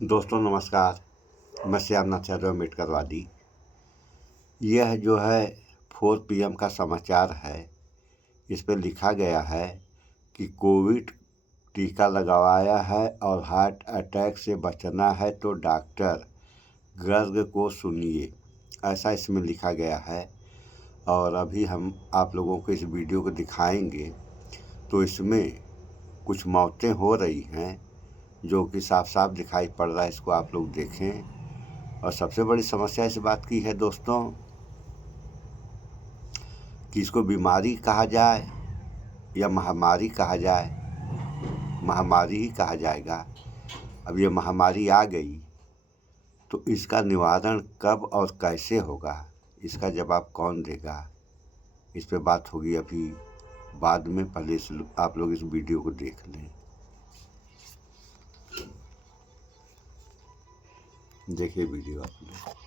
दोस्तों नमस्कार। मैं श्यामनाथ यादव अम्बेडकरवादी। यह जो है 4 PM का समाचार है। इस पे लिखा गया है कि कोविड टीका लगवाया है और हार्ट अटैक से बचना है तो डॉक्टर गर्ग को सुनिए, ऐसा इसमें लिखा गया है। और अभी हम आप लोगों को इस वीडियो को दिखाएंगे तो इसमें कुछ मौतें हो रही हैं जो कि साफ साफ दिखाई पड़ रहा है। इसको आप लोग देखें। और सबसे बड़ी समस्या इस बात की है दोस्तों कि इसको बीमारी कहा जाए या महामारी कहा जाए। महामारी ही कहा जाएगा। अब ये महामारी आ गई तो इसका निवारण कब और कैसे होगा, इसका जवाब कौन देगा, इस पे बात होगी अभी बाद में। पहले आप लोग इस वीडियो को देख लें। देखिए वीडियो आप लोग।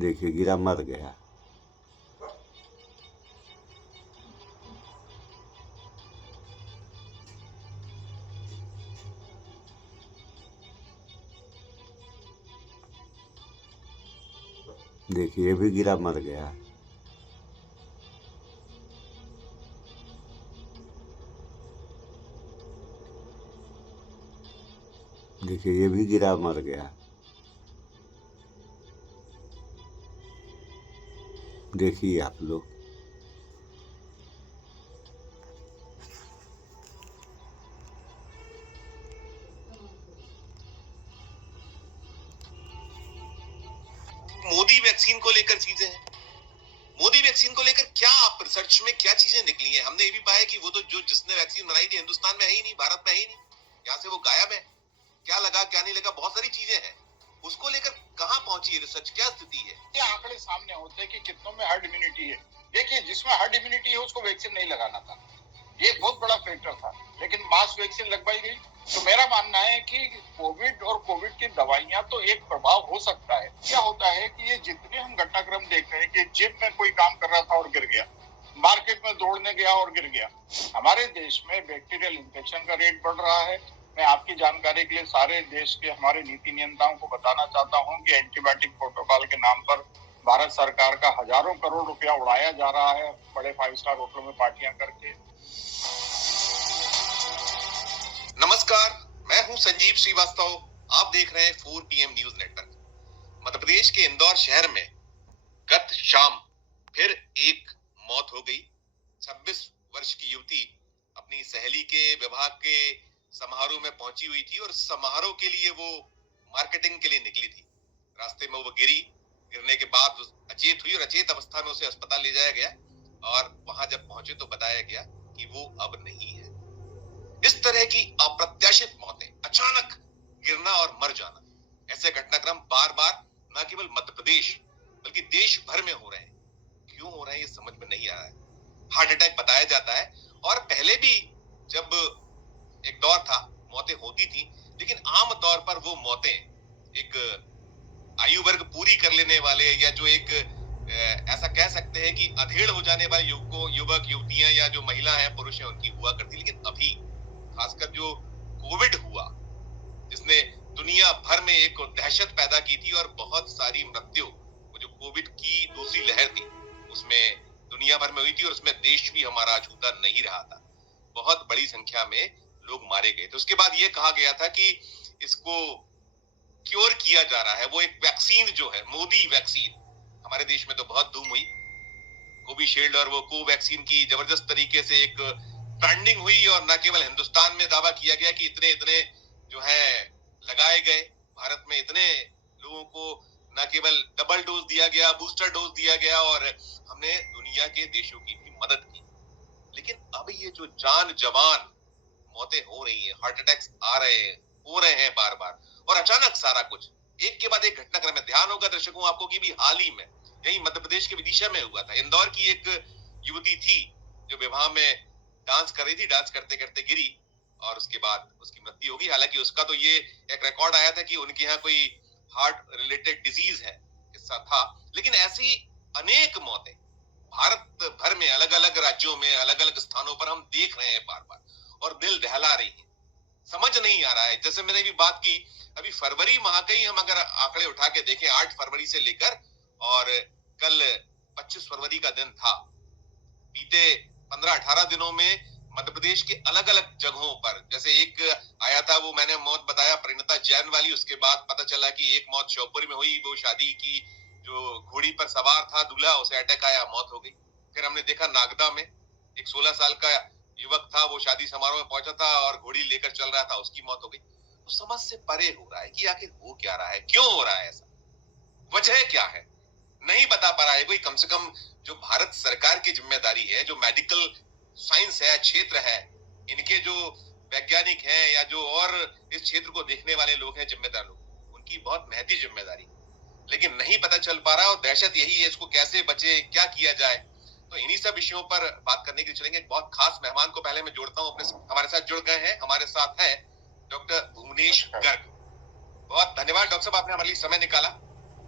देखिए गिरा मर गया। देखिए ये भी गिरा मर गया। देखिए ये भी गिरा मर गया। देखिए आप लोग। मोदी वैक्सीन को लेकर चीजें हैं। मोदी वैक्सीन को लेकर क्या आप रिसर्च में क्या चीजें निकली हैं? हमने ये भी पाया कि वो तो जिसने वैक्सीन बनाई थी हिंदुस्तान में है ही नहीं, भारत में है ही नहीं, यहाँ से वो गायब है। क्या लगा क्या नहीं लगा, बहुत सारी चीजें हैं। उसको लेकर कहाँ पहुंची है रिसर्च, क्या स्थिति है? ये आंकड़े सामने होते हैं कि कितनों में हर्ड इम्यूनिटी है। देखिए जिसमें हर्ड इम्यूनिटी है उसको वैक्सीन नहीं लगाना था, ये एक बहुत बड़ा फैक्टर था, लेकिन मास वैक्सीन लगवाई गई। तो मेरा मानना है कि कोविड और कोविड की दवाइयां तो एक प्रभाव हो सकता है। क्या होता है कि ये जितने हम घटनाक्रम देख रहे हैं कि जिम में कोई काम कर रहा था और गिर गया, मार्केट में दौड़ने गया और गिर गया। हमारे देश में बैक्टीरियल इन्फेक्शन का रेट बढ़ रहा है। मैं आपकी जानकारी के लिए सारे देश के हमारे नीति नियंताओं को बताना चाहता हूं कि एंटीबायोटिक प्रोटोकॉल के नाम पर भारत सरकार का हजारों करोड़ रुपया उड़ाया जा रहा है, बड़े 5 स्टार होटलों में पार्टियां करके। नमस्कार, मैं हूं संजीव श्रीवास्तव। आप देख रहे हैं 4 PM news network. Madhya Pradesh के इंदौर शहर में गत शाम फिर एक मौत हो गई। 26 वर्ष की युवती अपनी सहेली के विवाह के समारोह में पहुंची हुई थी और समारोह के लिए वो मार्केटिंग के लिए निकली थी। रास्ते में वो गिरने के बाद अचेत हुई और अचेत अवस्था में उसे अस्पताल ले जाया गया और वहां जब पहुंचे तो बताया गया कि वो अब नहीं है। इस तरह की अप्रत्याशित मौतें, अचानक गिरना और मर जाना, ऐसे घटनाक्रम बार बार न केवल मध्य प्रदेश बल्कि देश भर में हो रहे हैं। क्यों हो रहे हैं ये समझ में नहीं आ रहा है। हार्ट अटैक बताया जाता है और पहले भी जब एक दौर था मौतें होती थी, लेकिन आम तौर पर वो मौतें एक आयु वर्ग पूरी कर लेने वाले या जो एक ऐसा कह सकते हैं कि अधेड़ हो जाने वाले युवक युवतियां या जो महिला है पुरुष है उनकी हुआ करती। लेकिन अभी खासकर जो कोविड हुआ जिसने दुनिया भर में एक दहशत पैदा की थी और बहुत सारी मृत्यु, वो जो कोविड की दूसरी लहर थी उसमें दुनिया भर में हुई थी और उसमें देश भी हमारा अछूता नहीं रहा था। बहुत बड़ी संख्या में लोग मारे गए थे। उसके बाद ये कहा गया था कि इसको क्योर किया जा रहा है। वो एक वैक्सीन जो है मोदी वैक्सीन, हमारे देश में तो बहुत धूम हुई। कोविशील्ड और वो कोवैक्सीन की जबरदस्त तरीके से एक ब्रांडिंग हुई और न केवल हिंदुस्तान में दावा किया गया कि इतने इतने जो है लगाए गए, भारत में इतने लोगों को न केवल डबल डोज दिया गया, बूस्टर डोज दिया गया और हमने दुनिया के देशों की भी मदद की। लेकिन अब ये जो जान जवान मौतें हो रही हैं, हार्ट अटैक्स आ रहे हैं, हो रहे हैं बार बार और अचानक सारा कुछ एक के बाद एक घटनाक्रम में। ध्यान होगा दर्शकों आपको कि भी हाल ही में यही मध्य प्रदेश के विदिशा में हुआ था। इंदौर की एक युवती थी जो विवाह में डांस कर रही थी, डांस करते करते गिरी और उसके बाद उसकी मृत्यु होगी। हालांकि उसका तो ये एक रिकॉर्ड आया था कि उनके यहाँ कोई हार्ट रिलेटेड डिजीज हिस्सा था, लेकिन ऐसी अनेक मौतें भारत भर में अलग अलग राज्यों राज्यों में, अलग अलग स्थानों पर हम देख रहे हैं बार बार, और दिल दहला रही है। समझ नहीं आ रहा है। जैसे मैंने भी बात की, अभी फरवरी माह के ही हम अगर आंकड़े उठा के देखें, 8 फरवरी से लेकर, और कल 25 फरवरी का दिन था, बीते 15-18 दिनों में मध्य प्रदेश के अलग अलग जगहों पर, जैसे एक आया था, वो मैंने मौत बताया परिणीता जैन वाली, उसके बाद पता चला कि एक मौत श्योपुर में हुई, वो शादी की जो घोड़ी पर सवार था दूल्हा, उसे अटैक आया, मौत हो गई। फिर हमने देखा नागदा में एक 16 साल का युवक था, वो शादी समारोह में पहुंचा था और घोड़ी लेकर चल रहा था, उसकी मौत हो गई। तो समझ से परे हो रहा है कि आखिर हो क्या रहा है, क्यों हो रहा है ऐसा, वजह क्या है, नहीं बता पा रहा है कोई। कम से कम जो भारत सरकार की जिम्मेदारी है, जो मेडिकल साइंस है, क्षेत्र है, इनके जो वैज्ञानिक हैं या जो और इस क्षेत्र को देखने वाले लोग हैं, जिम्मेदार लोग, उनकी बहुत महती जिम्मेदारी, लेकिन नहीं पता चल पा रहा। और दहशत यही है, इसको कैसे बचे, क्या किया जाए। तो इन्हीं सब विषयों पर बात करने के लिए चलेंगे। बहुत खास मेहमान को पहले मैं जोड़ता हूँ अपने, हमारे साथ जुड़ गए हैं, हमारे साथ है डॉक्टर भुवनेश गर्ग। बहुत धन्यवाद डॉक्टर साहब, आपने हमारे लिए समय निकाला।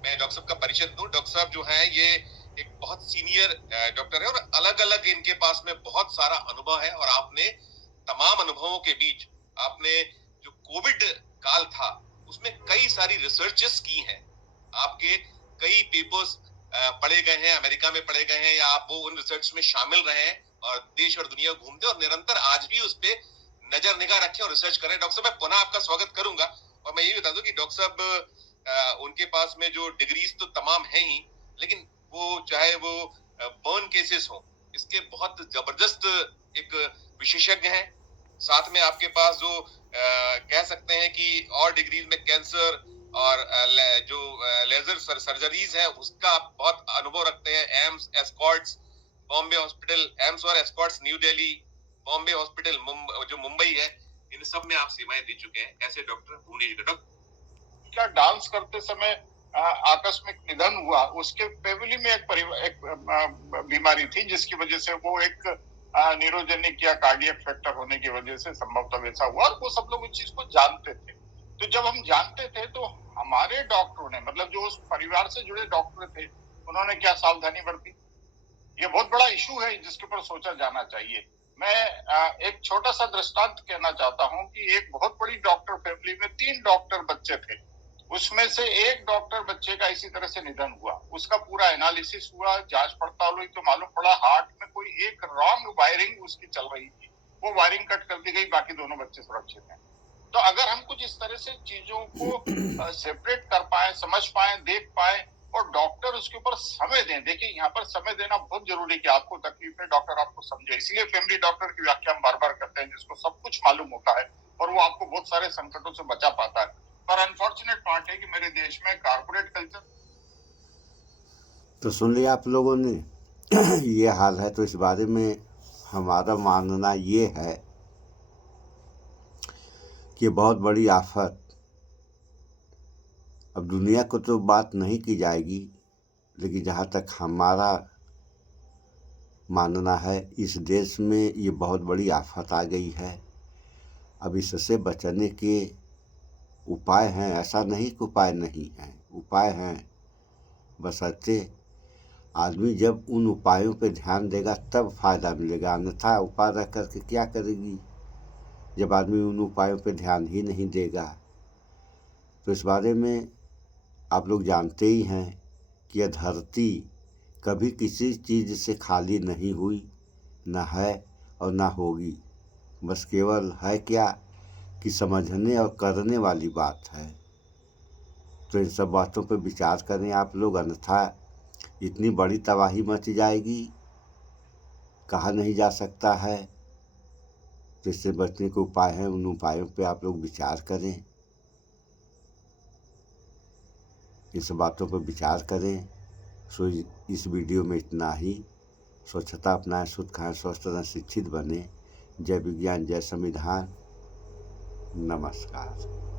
मैं डॉक्टर साहब का परिचय दूं। डॉक्टर साहब जो है ये एक बहुत सीनियर डॉक्टर है, और अलग अलग इनके पास में बहुत सारा अनुभव है। और आपने तमाम अनुभवों के बीच, आपने जो कोविड काल था उसमें कई सारी रिसर्चेस की हैं, आपके कई पेपर्स पढ़े गए हैं, अमेरिका में पढ़े गए हैं, या आप वो उन रिसर्च में शामिल रहे हैं और देश और दुनिया घूमते और निरंतर आज भी उस पे नजर निगाह रखें और रिसर्च करें। डॉक्टर साहब, मैं पुनः आपका स्वागत करूंगा। और मैं ये बता दूं कि डॉक्टर साहब उनके पास में जो डिग्रीज तो तमाम है ही, लेकिन वो चाहे वो बर्न केसेस हो, इसके बहुत जबरदस्त एक विशेषज्ञ हैं। साथ में आपके पास जो कह सकते हैं कि और डिग्रीज में कैंसर और जो लेजर सर्जरीज है उसका आप बहुत अनुभव रखते हैं। AIIMS Escorts Bombay hospital, AIIMS और Escorts new Delhi, Bombay hospital जो मुंबई है, इन सब में आप सेवाएं दे चुके हैं। ऐसे डॉक्टर भुवनेश गर्ग क्या डांस करते समय आकस्मिक निधन हुआ, उसके फैमिली में एक बीमारी थी जिसकी वजह से वो एक न्यूरोजेनिक या कार्डियक फैक्टर होने की वजह से संभवतः वैसा हुआ, और वो सब लोग इस चीज को जानते थे। तो जब हम जानते थे तो हमारे डॉक्टरों ने, मतलब जो उस परिवार से जुड़े डॉक्टर थे, उन्होंने क्या सावधानी बरती, ये बहुत बड़ा इशू है जिसके ऊपर सोचा जाना चाहिए। मैं एक छोटा सा दृष्टांत कहना चाहता हूँ कि एक बहुत बड़ी डॉक्टर फैमिली में 3 डॉक्टर बच्चे थे, उसमें से एक डॉक्टर बच्चे का इसी तरह से निधन हुआ। उसका पूरा एनालिसिस हुआ, जांच पड़ताल हुई, तो मालूम पड़ा हार्ट में कोई एक रॉन्ग वायरिंग उसकी चल रही थी, वो वायरिंग कट कर दी गई, बाकी दोनों बच्चे सुरक्षित हैं। तो अगर हम कुछ इस तरह से चीजों को सेपरेट कर पाए, समझ पाए, देख पाए, और डॉक्टर उसके ऊपर समय दें। देखिए, यहाँ पर समय देना बहुत जरूरी है कि आपको तकलीफ है, डॉक्टर आपको समझे। इसलिए फैमिली डॉक्टर की व्याख्या हम बार बार करते हैं, जिसको सब कुछ मालूम होता है और वो आपको बहुत सारे संकटों से बचा पाता है। पर अनफॉर्चुनेट पार्ट है कि मेरे देश में कारपोरेट कल्चर। तो सुन लिया आप लोगों ने, ये हाल है। तो इस बारे में हमारा मानना ये है कि बहुत बड़ी आफत, अब दुनिया को तो बात नहीं की जाएगी, लेकिन जहाँ तक हमारा मानना है, इस देश में ये बहुत बड़ी आफत आ गई है। अब इससे बचने के उपाय हैं, ऐसा नहीं कि उपाय नहीं हैं, उपाय हैं, बशर्ते आदमी जब उन उपायों पे ध्यान देगा तब फायदा मिलेगा। अन्यथा उपाय रख करके क्या करेगी जब आदमी उन उपायों पे ध्यान ही नहीं देगा। तो इस बारे में आप लोग जानते ही हैं कि यह धरती कभी किसी चीज़ से खाली नहीं हुई, न है और न होगी। बस केवल है क्या कि समझने और करने वाली बात है। तो इन सब बातों पर विचार करें आप लोग, अन्यथा इतनी बड़ी तबाही मच जाएगी, कहा नहीं जा सकता है। तो इससे बचने के उपाय हैं, उन उपायों पे आप लोग विचार करें, इस बातों पर विचार करें। सो इस वीडियो में इतना ही। स्वच्छता अपनाएं, शुद्ध खाएं, स्वस्थ रहें, शिक्षित बने। जय विज्ञान, जय संविधान। नमस्कार।